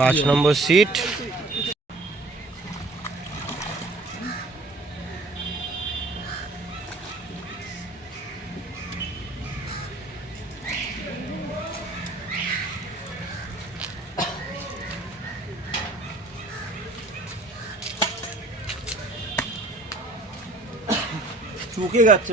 পাঁচ নম্বর সিট। চুকে যাচ্ছে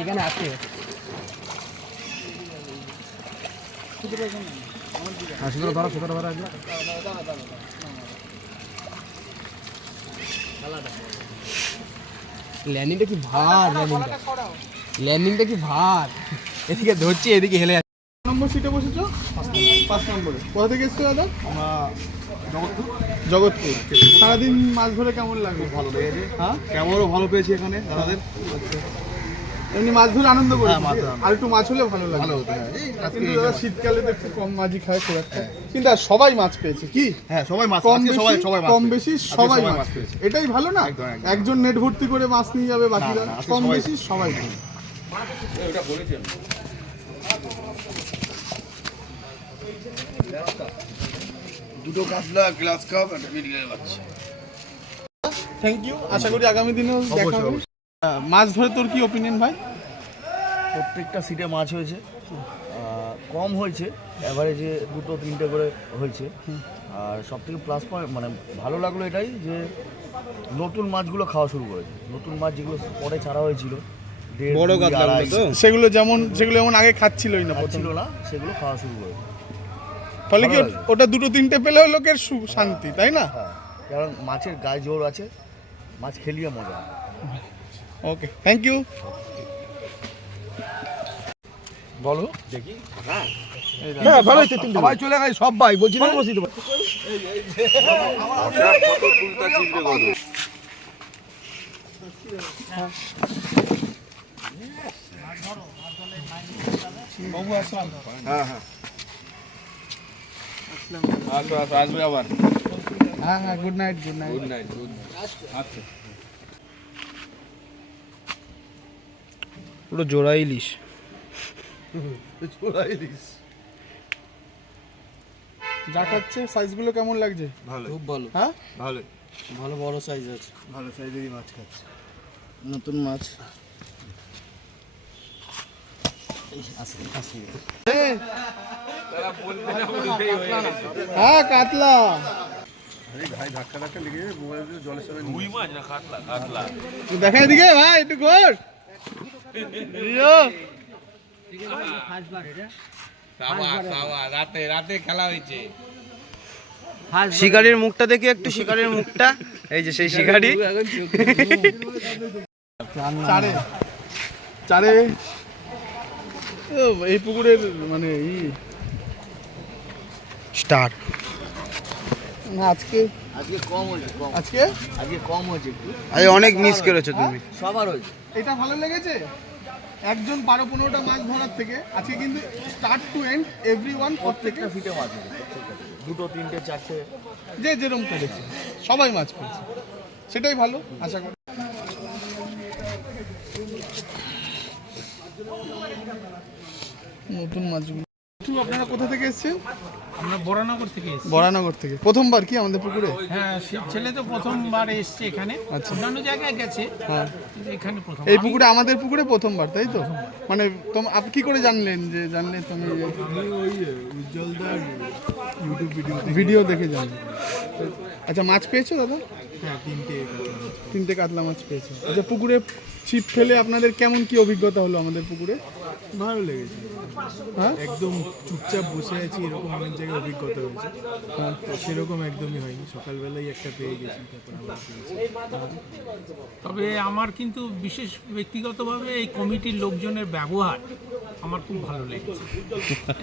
এখানে আছে। ল্যান্ডিংটা কি ভার ল্যান্ডিংটা ল্যান্ডিংটা কি ভার। এদিকে ধরছি এদিকে হেলে নম্বর সিটে বসেছো? পাঁচ নম্বরে। কোথা থেকে এসছো দাদা? আমরা জগৎপুর। জগৎপুর। সারাদিন মাছ ধরে কেমন লাগল? ভালো লেগেছে। হ্যাঁ? ক্যামেরাও ভালো পেয়েছি এখানে দাদাদের। এমনি মাছ ধরে আনন্দ করে হ্যাঁ, মাছ ধরে আনন্দ। আর একটু মাছ হলে ভালো লাগে। ভালো হতো হ্যাঁ। কিন্তু দাদা শীতকালে তো একটু কম মাছই খায় খুব একটা। কিন্তু আর সবাই মাছ পেয়েছে। কি? হ্যাঁ সবাই মাছ কম বেশি? সবাই সবাই কম বেশি সবাই মাছ পেয়েছে। এটাই ভালো না। একজন নেট ভর্তি করে মাছ নিয়ে যাবে বাকিরা। কম সবাই- বেশি সবাই খাবে। দুটো কাতলা গ্লাস কাপ একটা মিডিয়াল বাচ্চা থ্যাংক ইউ আশা করি আগামী দিনেও দেখা হবে। মাছ ধরে তোর কি ওপিনিয়ন ভাই? প্রত্যেকটা সিটে মাছ হয়েছে। কম হয়েছে। অ্যাভারেজে দুটো তিনটে করে হয়েছে। আর সব থেকে প্লাস পয়েন্ট মানে ভালো লাগল এটাই যে নতুন মাছগুলো খাওয়া শুরু করেছে। নতুন মাছ যেগুলো পরে ছাড়া হয়েছিল বড়? সেগুলো যেমন সেগুলো যেমন আগে খাচ্ছিলই না ছিল না সেগুলো খাওয়া শুরু করেছে। ফলে কি ওটা দুটো তিনটে পেলেও লোকের সু- শান্তি তাই না? হ্যাঁ কারণ মাছের গায়ে জোর আছে মাছ খেলিয়ে মজা ওকে থ্যাংক ইউ বলো। হ্যাঁ ভালো হয়েছে সবাই চলে গেছে সব ভাই বলছি না। বসি হ্যাঁ হ্যাঁ। আসো আসো আসবে আবার হ্যাঁ হ্যাঁ good night good night good night good আচ্ছা পুরো জোড়া ইলিশ। চোরাই দিস যা খাচ্ছে সাইজগুলো কেমন লাগছে? ভালো। খুব ভালো হ্যাঁ ভালো ভালো বড় সাইজ আছে ভালো সাইজেরই মাছ। খাচ্ছে নতুন মাছ হ্যাঁ কাতলা ভাই ধাক্কা ধাক্কা লেগে মোবাইল জলের সাথে রুই মাছ না কাতলা। কাতলা দেখা এদিকে ভাই একটু ঘোর। রাতে রাতে খেলা হয়েছে শিকারির মুখটা দেখি একটু শিকারির মুখটা। এই যে সেই শিকারি। চারে। চারে। এই পুকুরের মানে ই। স্টার। না, আজকে আজকে কম হয়েছে কম। আজকে? আজকে কম হয়েছে একটু। আজ অনেক মিস করেছ তুমি। সবার হয়েছে। এটা ভালো লেগেছে? একজন বারো পনেরোটা মাছ ধরার থেকে আজকে কিন্তু start to end every one প্রত্যেকে প্রত্যেকটা ফিটে মাছ। দুটো তিনটে চারটে। যে যেরকম পেরেছে সবাই মাছ পেয়েছে সেটাই ভালো আশা করি। নতুন মাছগুলো। আপনারা কোথা থেকে এসেছেন? আমরা বরানগর থেকে এসেছি। বরানগর থেকে। প্রথমবার কি আমাদের পুকুরে? হ্যাঁ সে- ছেলে তো প্রথমবার এসছে এখানে। আচ্ছা। অন্যান্য জায়গায় গেছে হ্যাঁ। এখানে প্রথম। এই পুকুরে আমাদের পুকুরে প্রথমবার তাই তো? মানে তোম আপনি কি করে জানলেন যে জানলেন তুমি ওই উজ্জ্বলদার ইউটিউব ভিডিও ভিডিও দেখে জানলেন। আচ্ছা মাছ পেয়েছ দাদা? হ্যাঁ তিনটে তিনটে কাতলা মাছ পেয়েছ। আচ্ছা পুকুরে ছিপ ফেলে আপনাদের কেমন কি অভিজ্ঞতা হলো আমাদের পুকুরে? ভালো লেগেছে। হ্যাঁ? একদম চুপচাপ বসে আছি এরকম অনেক জায়গায় অভিজ্ঞতা হয়েছে। তো সেরকম একদমই হয়নি। সকালবেলায় একটা পেয়ে গেছি তারপর আমরা পেয়েছি তবে আমার কিন্তু বিশেষ ব্যক্তিগতভাবে এই কমিটির লোকজনের ব্যবহার আমার খুব ভালো লেগেছে।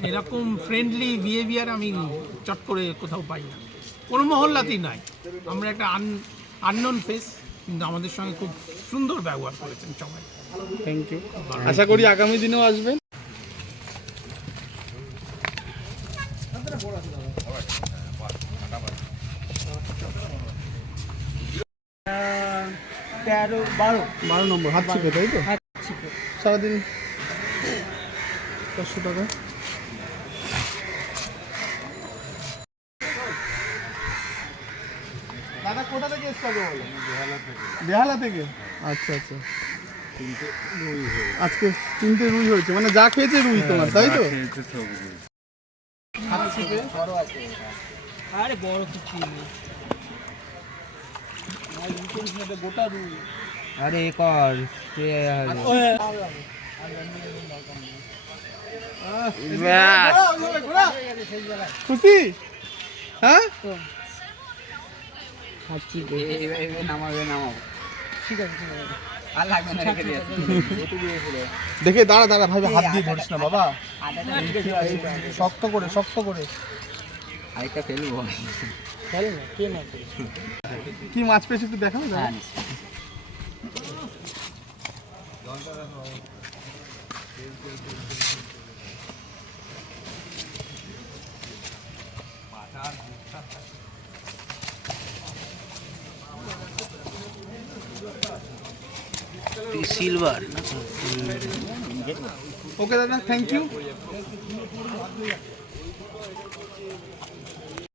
এরকম ফ্রেন্ডলি বিহেভিয়ার আমি চট করে কোথাও পাই না। কোনো মহল্লাতেই নাই। আমরা একটা আন আননোন ফেস কিন্তু আমাদের সঙ্গে খুব সুন্দর ব্যবহার করেছেন সবাই। থ্যাংক ইউ আশা করি আগামী দিনেও আসবেন। তেরো বারো বারো নম্বর হাত ছিপে তাই তো? সারাদিন চারশো টাকা দাদা কোথা থেকে এসছো বেহালা থেকে। আচ্ছা আচ্ছা। আজকে তিনটে রুই হয়েছে মানে যা খেয়েছে রুই তোমার তাই তো আরে বড় কিছু নেই গোটা রুই আরে কর ব্যাস খুশি হ্যাঁ দেখে দাঁড়া দাঁড়া ভাই হাত দিয়ে ধরিস না বাবা। শক্ত করে শক্ত করে। আরেকটা ফেলব। কি মাছ পেয়েছে? একটু দেখাও দাদা? সিলভার ওকে দাদা থ্যাংক ইউ